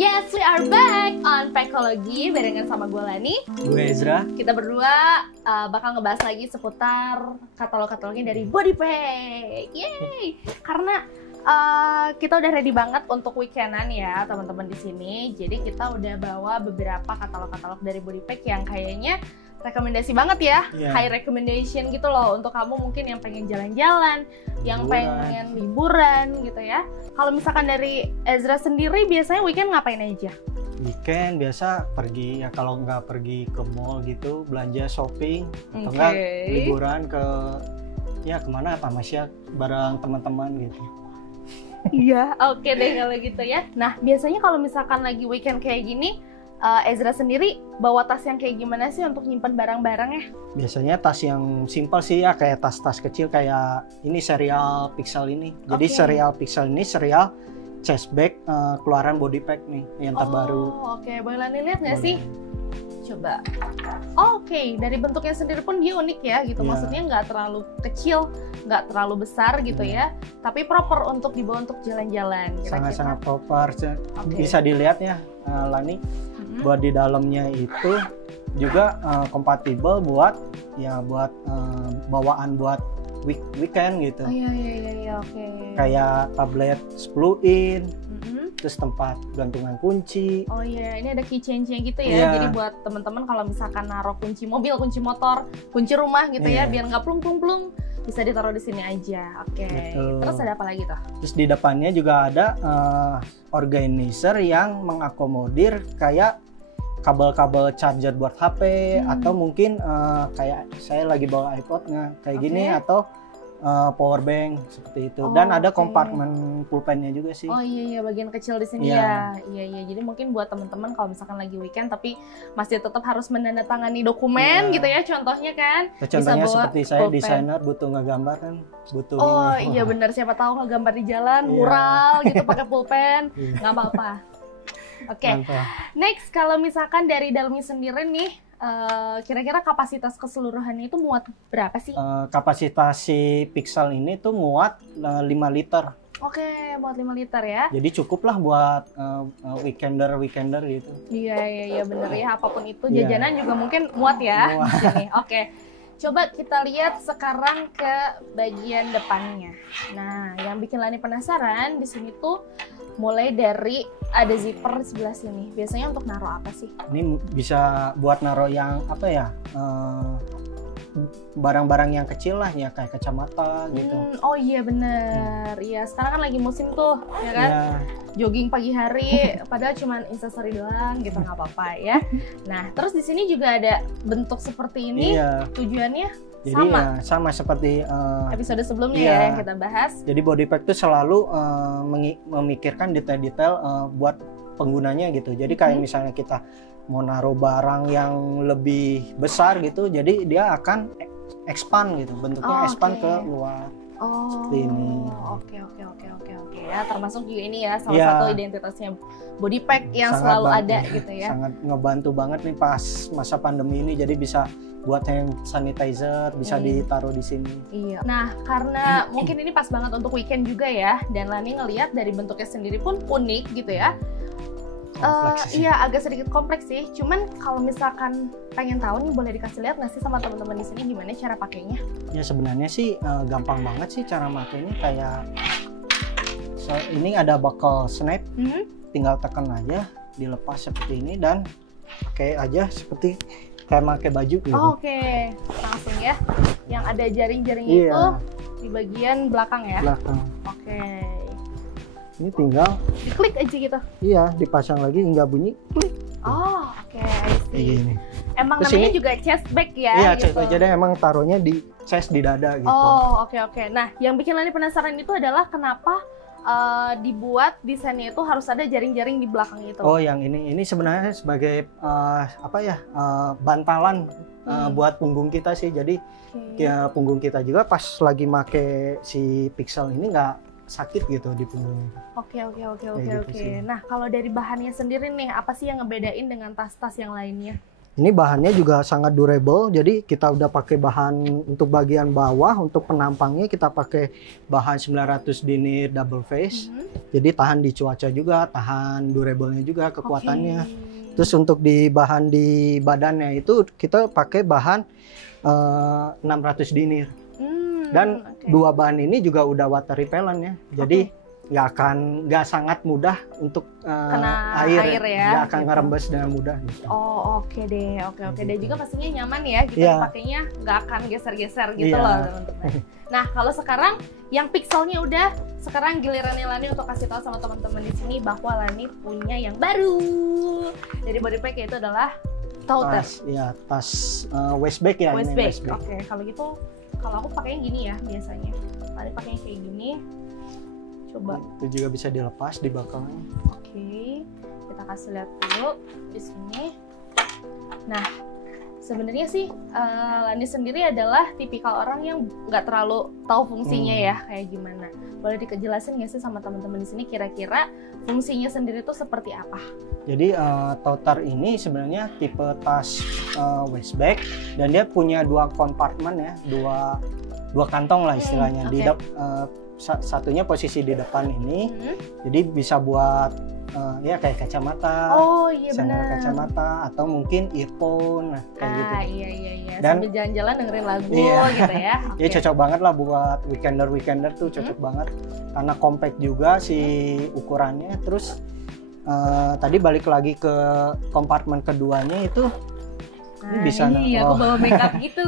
Yes, we are back on Pekologi barengan sama gue Lani. Gue Ezra. Kita berdua bakal ngebahas lagi seputar katalog-katalognya dari Bodypack. Yeay! Karena kita udah ready banget untuk weekendan ya teman-teman di sini. Jadi kita udah bawa beberapa katalog-katalog dari Bodypack yang kayaknya rekomendasi banget ya, high recommendation gitu loh untuk kamu mungkin yang pengen jalan-jalan, yang pengen liburan gitu ya. Kalau misalkan dari Ezra sendiri biasanya weekend ngapain aja? Weekend biasa pergi ya, kalau nggak pergi ke mall gitu belanja shopping atau enggak liburan ke ya kemana Tamasya bareng teman-teman gitu. Iya, oke deh kalau gitu ya. Nah biasanya kalau misalkan lagi weekend kayak gini, Ezra sendiri bawa tas yang kayak gimana sih untuk nyimpan barang-barangnya? Biasanya tas yang simpel sih ya, kayak tas-tas kecil kayak ini serial Pixel ini. Jadi serial Pixel ini serial chest bag keluaran Bodypack nih yang terbaru. Oh oke, boleh Lani lihat nggak sih? Coba. Oke, dari bentuknya sendiri pun dia unik ya gitu. Maksudnya nggak terlalu kecil, nggak terlalu besar gitu ya. Tapi proper untuk dibawa untuk jalan-jalan. Sangat-sangat proper. Bisa dilihat ya Lani. Buat di dalamnya itu juga kompatibel buat bawaan buat weekend gitu. Oh, iya, oke. Kayak tablet 10 in, terus tempat gantungan kunci. Oh iya, ini ada keychain-nya gitu ya. Jadi buat teman-teman kalau misalkan naruh kunci mobil, kunci motor, kunci rumah gitu ya, biar nggak plung-plung-plung, bisa ditaruh di sini aja. Oke. Terus ada apa lagi tuh? Terus di depannya juga ada organizer yang mengakomodir kayak kabel-kabel charger buat HP atau mungkin kayak saya lagi bawa iPod-nya kayak gini atau power bank seperti itu. Dan ada kompartemen pulpennya juga sih. Oh iya, bagian kecil di sini ya. Iya. Jadi mungkin buat teman-teman kalau misalkan lagi weekend tapi masih tetap harus menandatangani dokumen gitu ya, contohnya kan. Contohnya seperti saya desainer butuh ngegambar kan, butuh ini. Iya benar, siapa tahu ngegambar di jalan, mural gitu pakai pulpen, nggak apa-apa. Oke. Next, kalau misalkan dari dalamnya sendiri nih, kira-kira kapasitas keseluruhannya itu muat berapa sih? Kapasitas si Pixel ini tuh muat 5 liter. Oke, muat 5 liter ya. Jadi cukup lah buat weekender gitu. Iya bener ya, apapun itu jajanan juga mungkin muat ya di sini. Oke. Coba kita lihat sekarang ke bagian depannya. Nah, yang bikin Lani penasaran di sini tuh mulai dari ada zipper sebelah sini. Biasanya untuk naruh apa sih? Ini bisa buat naruh yang apa ya? Barang-barang yang kecil lah ya, kayak kacamata gitu. Oh iya bener. Iya, sekarang kan lagi musim tuh, ya kan? Jogging pagi hari, padahal cuma instastory doang gitu, nggak apa-apa ya. Nah, terus di sini juga ada bentuk seperti ini. Tujuannya jadi sama seperti episode sebelumnya ya yang kita bahas. Jadi Bodypack tuh selalu memikirkan detail-detail buat penggunanya gitu. Jadi kayak misalnya kita mau naruh barang yang lebih besar gitu, jadi dia akan expand gitu, bentuknya expand ke luar. Seperti ini. Oke ya, termasuk juga ini ya salah satu identitasnya Bodypack yang selalu ada gitu ya. Sangat ngebantu banget nih pas masa pandemi ini, jadi bisa buat hand sanitizer bisa ditaruh di sini. Iya. Nah, karena mungkin ini pas banget untuk weekend juga ya, dan Lani ngelihat dari bentuknya sendiri pun unik gitu ya. Iya, agak sedikit kompleks sih. Cuman kalau misalkan pengen tahu nih, boleh dikasih lihat nggak sih sama teman-teman di sini gimana cara pakainya? Ya sebenarnya sih gampang banget sih cara makainya. Kayak ini ada buckle snap, tinggal tekan aja, dilepas seperti ini dan pakai aja seperti kayak pakai baju gitu. Oke, langsung ya. Yang ada jaring-jaring itu di bagian belakang ya? Belakang. Oke. Ini tinggal diklik aja gitu? Iya, dipasang lagi hingga bunyi klik. Oke. Ini. Emang terus namanya ini, juga chest bag ya? Iya, gitu. chest bag, jadi emang taruhnya di chest, di dada gitu. Oke. Nah, yang bikin Lani penasaran itu adalah kenapa dibuat desainnya itu harus ada jaring-jaring di belakang itu? Yang ini sebenarnya sebagai bantalan buat punggung kita sih. Jadi ya punggung kita juga pas lagi make si Pixel ini nggak sakit gitu di punggung. Oke. Nah, kalau dari bahannya sendiri nih, apa sih yang ngebedain dengan tas-tas yang lainnya? Ini bahannya juga sangat durable, jadi kita udah pakai bahan untuk bagian bawah, untuk penampangnya kita pakai bahan 900 denier double face. Jadi tahan di cuaca juga, tahan durable-nya juga, kekuatannya. Terus untuk di bahan di badannya itu kita pakai bahan 600 denier. Dan dua bahan ini juga udah water repellent ya. Jadi nggak sangat mudah untuk kena air ya, nggak akan gitu. ngerembes dengan mudah gitu. Oh oke deh, oke. Dan juga pastinya nyaman ya, gitu pakainya nggak akan geser-geser gitu loh teman-teman. Nah kalau sekarang yang pixelnya udah, sekarang gilirannya Lani untuk kasih tahu sama teman-teman di sini bahwa Lani punya yang baru dari Bodypack, yaitu adalah tote. Tas waistbag ya. Waistbag. Oke, kalau gitu kalau aku pakainya gini ya biasanya. Lani pakainya kayak gini. Coba. Itu juga bisa dilepas di belakangnya. Oke, kita kasih lihat dulu di sini. Nah, sebenarnya sih Lani sendiri adalah tipikal orang yang nggak terlalu tahu fungsinya ya kayak gimana. Boleh dijelasin nggak sih sama teman-teman di sini kira-kira fungsinya sendiri itu seperti apa? Jadi toter ini sebenarnya tipe tas waistbag dan dia punya dua kompartemen ya, dua kantong lah istilahnya. Satunya posisi di depan ini, jadi bisa buat ya kayak kacamata, kacamata atau mungkin earphone, kayak gitu. Iya. Dan sambil jalan-jalan dengerin lagu gitu ya. Ya cocok banget lah buat weekender tuh cocok banget karena compact juga si ukurannya. Terus tadi balik lagi ke kompartemen keduanya itu bisa aku bawa makeup gitu.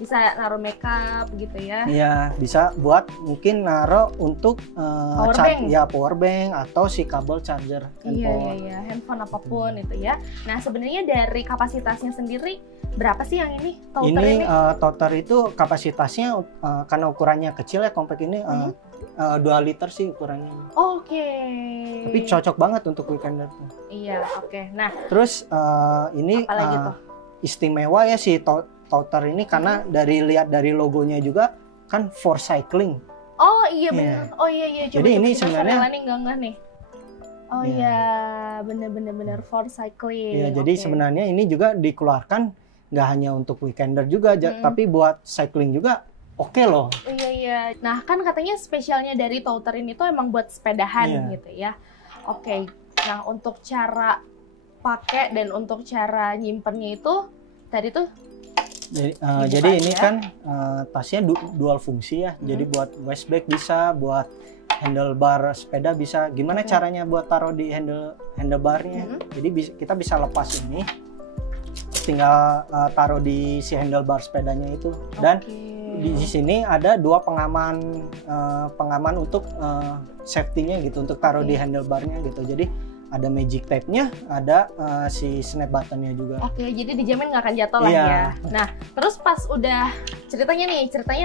Bisa naruh makeup gitu ya. Iya, bisa buat mungkin naruh untuk power bank atau si kabel charger handphone. Iya, handphone apapun itu ya. Nah, sebenarnya dari kapasitasnya sendiri berapa sih yang ini? Toter itu kapasitasnya karena ukurannya kecil ya, compact ini 2 liter sih ukurannya. Oke. Tapi cocok banget untuk weekender tuh. Iya, oke. Nah, terus ini istimewa ya si toter ini karena lihat dari logonya juga kan for cycling. Oh iya benar. Oh iya. Jadi ini sebenarnya enggak nih. Oh iya, benar for cycling. Iya, jadi sebenarnya ini juga dikeluarkan nggak hanya untuk weekender juga, tapi buat cycling juga oke loh. Iya. Nah kan katanya spesialnya dari toter ini tuh emang buat sepedahan gitu ya. Oke. Nah untuk cara pakai dan untuk cara nyimpennya itu tadi tuh. Jadi ini kan tasnya dual fungsi ya. Jadi buat waistbag bisa, buat handlebar sepeda bisa. Gimana caranya buat taruh di handlebarnya? Jadi kita bisa lepas ini, tinggal taruh di si handlebar sepedanya itu. Dan di sini ada dua pengaman untuk safety-nya gitu, untuk taruh di handlebarnya gitu. Jadi ada magic tape-nya, ada si snap button-nya juga. Oke, jadi dijamin nggak akan jatuh lah ya. Nah, terus pas udah ceritanya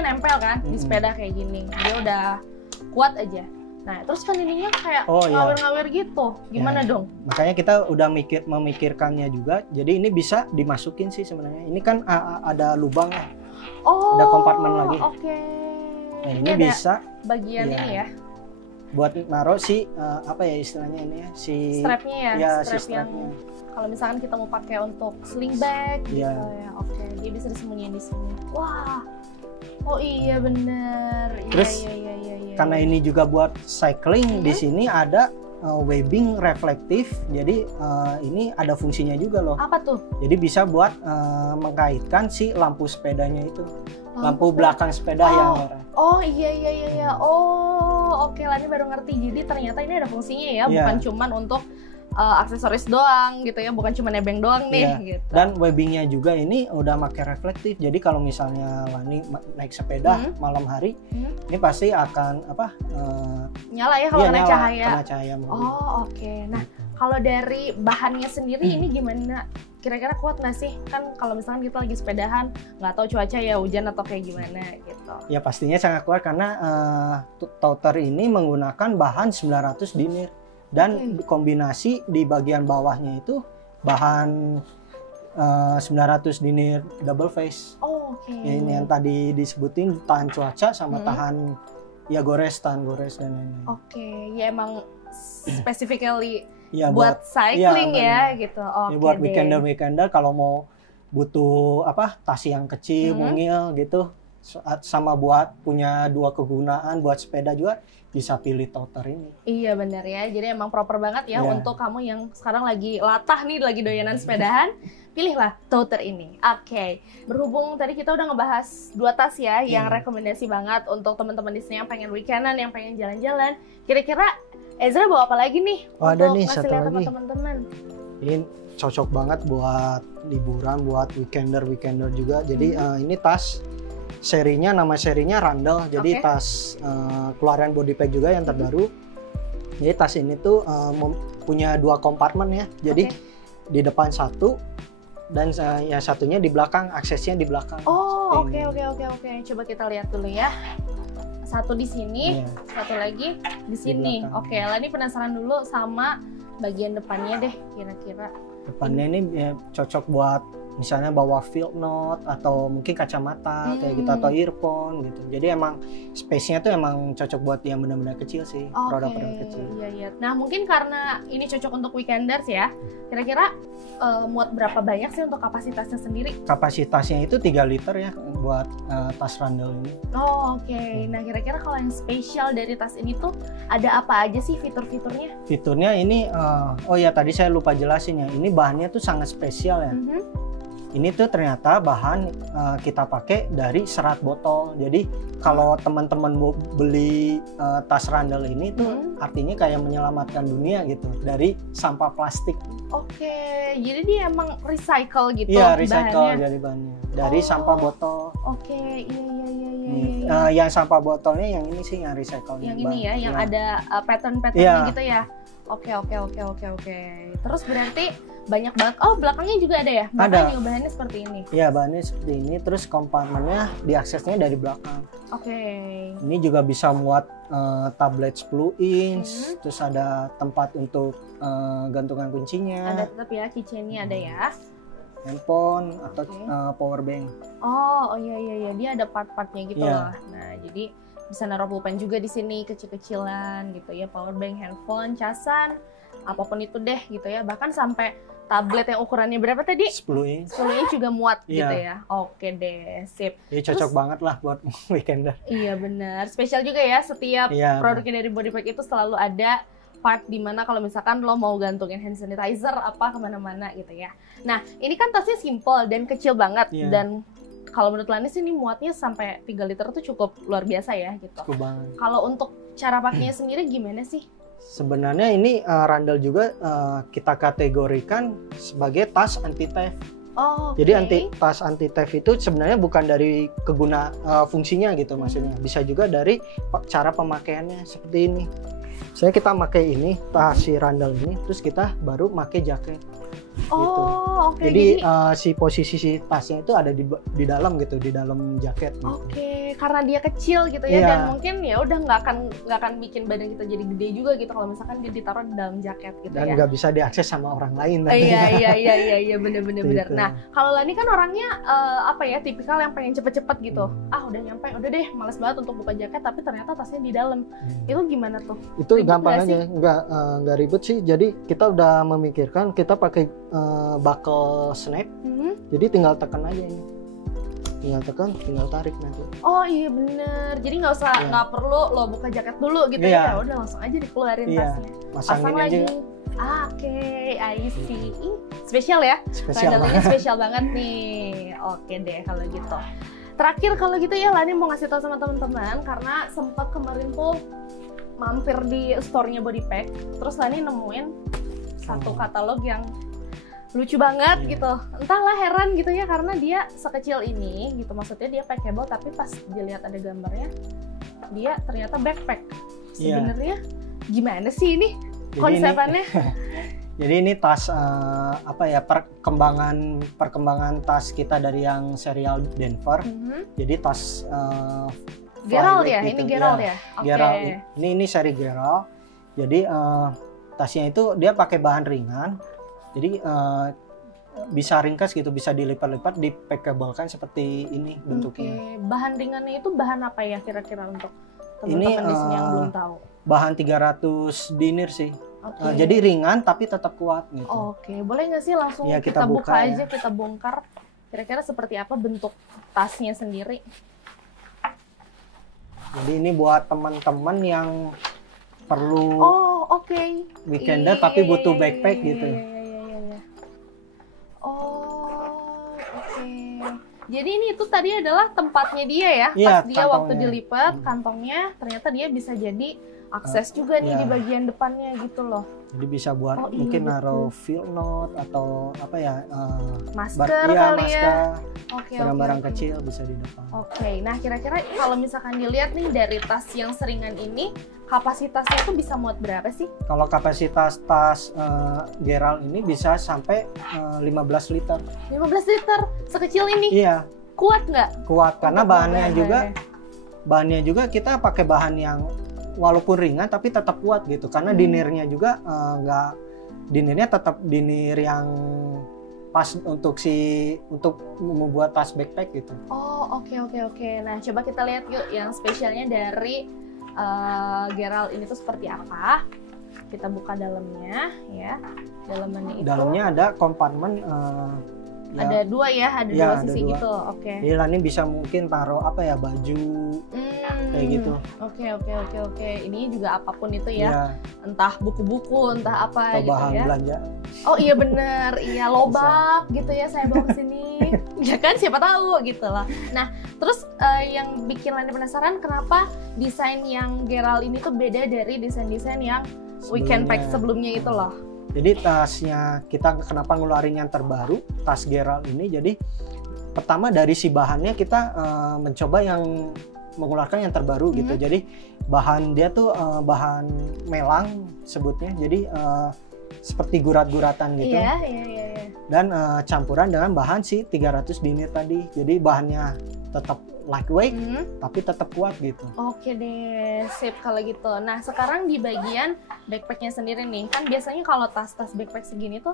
nempel kan di sepeda kayak gini, dia udah kuat aja. Nah, terus kan ininya kayak ngawir-ngawir gitu, gimana dong? Makanya kita udah memikirkannya juga. Jadi ini bisa dimasukin sih sebenarnya. Ini kan ada lubangnya, ada kompartemen lagi. Oke. Nah, ini bisa bagian ini ya. Buat naruh si apa ya istilahnya ini ya, si strapnya ya, strap yang kalau misalkan kita mau pakai untuk sling bag gitu ya. Oke, dia bisa disembunyiin di sini. Wah. Oh iya bener. Terus karena ini juga buat cycling, di sini ada webbing reflektif. Jadi ini ada fungsinya juga loh. Apa tuh? Jadi bisa buat mengkaitkan si lampu sepedanya itu. Lampu belakang sepeda yang merah. Oh iya. Oh oke, Lani baru ngerti. Jadi ternyata ini ada fungsinya ya, bukan cuman untuk aksesoris doang gitu ya, bukan cuma nebeng doang nih gitu. Dan webbingnya juga ini udah pakai reflektif. Jadi kalau misalnya Lani naik sepeda malam hari, ini pasti akan nyala ya kalau kena cahaya. Kena cahaya. Oh oke. Nah kalau dari bahannya sendiri ini gimana? Kira-kira kuat nggak sih? Kan kalau misalkan kita lagi sepedahan, nggak tahu cuaca ya hujan atau kayak gimana gitu. Ya pastinya sangat kuat karena toter ini menggunakan bahan 900 denier. Dan kombinasi di bagian bawahnya itu bahan 900 denier double face. Ini yang tadi disebutin tahan cuaca sama tahan tahan gores dan lain-lain. Ya emang specifically Ya, buat cycling ya, gitu. Ini buat weekender kalau mau butuh tas yang kecil, mungil gitu, sama buat punya 2 kegunaan buat sepeda juga bisa pilih toter ini. Iya benar ya, jadi emang proper banget ya untuk kamu yang sekarang lagi latah nih, lagi doyanan sepedahan, pilihlah toter ini. Oke. Berhubung tadi kita udah ngebahas 2 tas ya, yang rekomendasi banget untuk teman-teman di sini yang pengen weekendan, yang pengen jalan-jalan. Kira-kira Ezra bawa apa lagi nih ada untuk nih, ngasih satu lihat lagi. sama teman-teman? Ini cocok banget buat liburan, buat weekender juga. Jadi ini tas nama serinya Randall. Jadi tas keluaran body pack juga yang terbaru. Jadi tas ini tuh punya 2 kompartemen ya. Jadi di depan satu dan yang satunya di belakang, aksesnya di belakang. Oh, oke. Coba kita lihat dulu ya. Satu di sini, satu lagi di sini. Oke, Lani penasaran dulu sama bagian depannya deh, kira-kira. Depannya ini cocok buat misalnya bawa field note atau mungkin kacamata kayak gitu, atau earphone gitu. Jadi emang space-nya tuh emang cocok buat yang benar-benar kecil sih, produk-produk kecil. Iya. Nah, mungkin karena ini cocok untuk weekenders ya. Kira-kira muat berapa banyak sih untuk kapasitasnya sendiri? Kapasitasnya itu 3 liter ya buat tas Randall ini. Oh, oke. Nah, kira-kira kalau yang spesial dari tas ini tuh ada apa aja sih fitur-fiturnya? Fiturnya ini tadi saya lupa jelasin ya. Ini bahannya tuh sangat spesial ya. Ini tuh ternyata bahan kita pakai dari serat botol. Jadi kalau teman-teman mau beli tas Randall ini tuh artinya kayak menyelamatkan dunia gitu dari sampah plastik. Oke, jadi dia emang recycle gitu. Iya, recycle jadi bahannya dari sampah botol. Oke, iya. Yang sampah botolnya yang ini sih yang recycle. Yang ini ya, yang ada pattern-patternnya gitu ya. Oke. Terus berarti banyak banget. Oh, belakangnya juga ada ya? Ada. Juga bahannya seperti ini. Iya, bahannya seperti ini. Terus kompartemennya diaksesnya dari belakang. Oke. Ini juga bisa muat tablet 10 inch. Terus ada tempat untuk gantungan kuncinya. Ada tetap ya, keychainnya ada ya. Handphone atau power bank. Oh iya. Dia ada part-partnya gitu Yeah. loh. Nah, jadi bisa naruh pulpen juga di sini kecil-kecilan gitu ya, power bank, handphone, casan, apapun itu deh gitu ya. Bahkan sampai tablet yang ukurannya berapa tadi? 10 inch. 10 inch juga muat Iya. gitu ya. Oke deh, sip. Jadi cocok banget lah buat weekender. Iya benar. Spesial juga ya, setiap produknya dari Bodypack itu selalu ada part dimana kalau misalkan lo mau gantungin hand sanitizer apa kemana-mana gitu ya. Nah, ini kan tasnya simple dan kecil banget dan kalau menurut Lani sih ini muatnya sampai 3 liter tuh cukup luar biasa ya gitu. Cukup banget. Kalau untuk cara pakainya sendiri gimana sih? Sebenarnya ini Randall juga kita kategorikan sebagai tas anti theft. Oh, Jadi tas anti theft itu sebenarnya bukan dari fungsinya gitu maksudnya. Bisa juga dari cara pemakaiannya seperti ini. Saya kita pakai ini tas si Randall ini, terus kita baru pakai jaket. Oh, oke. Jadi si posisi si tasnya itu ada di dalam gitu, di dalam jaket. Gitu. Oke, karena dia kecil gitu ya, dan mungkin ya udah nggak akan bikin badan kita jadi gede juga gitu kalau misalkan dia ditaruh di dalam jaket gitu dan ya. nggak bisa diakses sama orang lain. Iya, bener. Gitu. Nah, kalau Lani kan orangnya tipikal yang pengen cepet-cepet gitu. Udah nyampe, udah deh, males banget untuk buka jaket, tapi ternyata tasnya di dalam. Itu gimana tuh? Itu Ribet gampang nggak aja, nggak ribet sih. Jadi kita udah memikirkan, kita pakai buckle snap, jadi tinggal tekan aja ini, tinggal tarik nanti. Oh iya bener, jadi nggak perlu lo buka jaket dulu gitu ya, udah langsung aja dikeluarin tasnya, pasang lagi. Oke, I see. Spesial ya, Randall spesial banget nih. Oke deh kalau gitu. Terakhir kalau gitu ya, Lani mau ngasih tahu sama teman-teman karena sempat kemarin tuh mampir di store-nya Bodypack, terus Lani nemuin satu katalog yang lucu banget gitu. Entahlah, heran gitu ya, karena dia sekecil ini gitu. Maksudnya dia packable, tapi pas dilihat ada gambarnya, dia ternyata backpack. Sebenarnya gimana sih ini konsepnya? Jadi ini tas perkembangan tas kita dari yang serial Denver. Jadi tas Gerald ya, gitu. ini Gerald ya. Oke. Gerald. Ini seri Gerald. Jadi tasnya itu dia pakai bahan ringan. Jadi bisa ringkas gitu, bisa dilipat-lipat, dipackablekan seperti ini bentuknya. Oke. Bahan ringannya itu bahan apa ya kira-kira untuk teman-teman di sini yang belum tahu? Bahan 300 denier sih. Oke. Jadi ringan tapi tetap kuat gitu. Oke, boleh nggak sih langsung Iya, kita kita buka buka ya. aja, kita bongkar. Kira-kira seperti apa bentuk tasnya sendiri? Jadi ini buat teman-teman yang perlu Oh, oke. weekender Iya, tapi iya, butuh iya, backpack iya, gitu. iya, iya, iya, iya. Oh, oke. Jadi ini itu tadi adalah tempatnya dia ya. Iya, Pas dia waktu kantongnya. dilipat kantongnya, ternyata dia bisa jadi akses juga nih iya. di bagian depannya gitu loh. Jadi bisa buat Oh, iya, mungkin betul. naruh field note atau apa ya? Masker iya, kali ya. masker, Oke, barang-barang oke. kecil bisa di depan. Oke, nah kira-kira kalau misalkan dilihat nih dari tas yang seringan ini, kapasitasnya tuh bisa muat berapa sih? Kalau kapasitas tas Gerald ini bisa sampai 15 liter. 15 liter, sekecil ini. Iya, Kuat nggak? kuat karena Untuk bahannya juga kita pakai bahan yang walaupun ringan tapi tetap kuat gitu. Karena dinirnya juga dinirnya tetap dinir yang pas untuk membuat tas backpack gitu. Oh, oke. Nah, coba kita lihat yuk yang spesialnya dari Gerald ini tuh seperti apa. Kita buka dalamnya ya. Dalamnya itu Dalamnya ada kompartemen ada dua ya, ada Ya, dua ada sisi dua. gitu. Oke. Jadi ini bisa mungkin taruh apa ya, baju kayak gitu. Oke. Ini juga apapun itu ya. Ya, Entah buku-buku, entah apa atau gitu bahan ya. belanja. Oh iya bener, iya lobak gitu ya saya bawa ke sini. Ya kan siapa tahu gitu lah. Nah, terus yang bikin Lani penasaran kenapa desain yang Gerald ini tuh beda dari desain-desain yang weekend pack sebelumnya itu loh. Jadi tasnya kita kenapa ngeluarin yang terbaru, tas Gerald ini. Jadi pertama dari si bahannya kita mencoba yang mengeluarkan yang terbaru gitu. Jadi bahan dia tuh bahan melang sebutnya. Jadi seperti gurat-guratan gitu. Iya. Dan campuran dengan bahan si 300 dinir tadi. Jadi bahannya tetap lightweight tapi tetap kuat gitu. Oke deh, sip kalau gitu. Nah, sekarang di bagian backpacknya sendiri nih, kan biasanya kalau tas-tas backpack segini tuh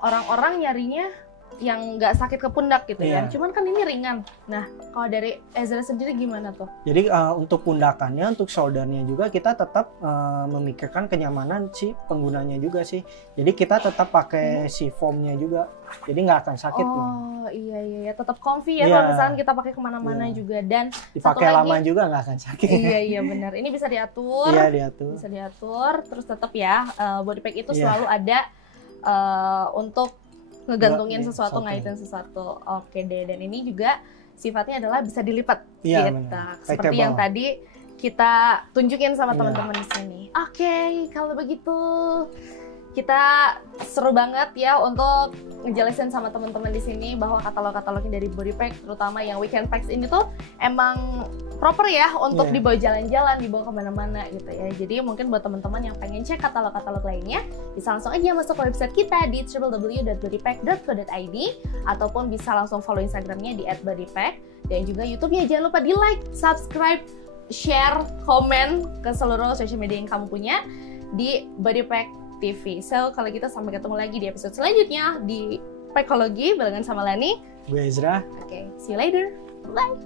orang-orang nyarinya yang nggak sakit ke pundak gitu ya. Iya. Cuman kan ini ringan. Nah, kalau dari Ezra sendiri gimana tuh? Jadi untuk pundakannya, untuk shouldernya juga kita tetap memikirkan kenyamanan si penggunanya juga sih. Jadi kita tetap pakai si foamnya juga. Jadi nggak akan sakit. Oh iya, tetap comfy ya Iya. kalau misalnya kita pakai kemana-mana Iya. juga. Dan Dipakai satu lama lagi, juga nggak akan sakit. iya benar. Ini bisa diatur. Iya, diatur. Bisa diatur. Terus tetap ya body pack itu Iya. selalu ada untuk ngegantungin Buat sesuatu, sesuatu. ngaitin sesuatu. Oke deh. Dan ini juga sifatnya adalah bisa dilipat. Iya, gitu. benar. Seperti Packable. yang tadi kita tunjukin sama Iya. teman-teman di sini. Oke, kalau begitu kita seru banget ya untuk ngejelasin sama teman-teman di sini bahwa katalog-katalognya dari Body Pack, terutama yang weekend packs ini tuh emang proper ya untuk Iya. dibawa jalan-jalan, dibawa kemana-mana gitu ya. Jadi mungkin buat teman-teman yang pengen cek katalog-katalog lainnya, bisa langsung aja masuk ke website kita di www.bodypack.co.id ataupun bisa langsung follow Instagramnya di @bodypack dan juga YouTube-nya. Jangan lupa di like, subscribe, share, komen ke seluruh social media yang kamu punya di Body Pack TV. So, kalau gitu sampai ketemu lagi di episode selanjutnya di Packology barengan sama Lani. Gue Ezra. Oke, see you later. Bye.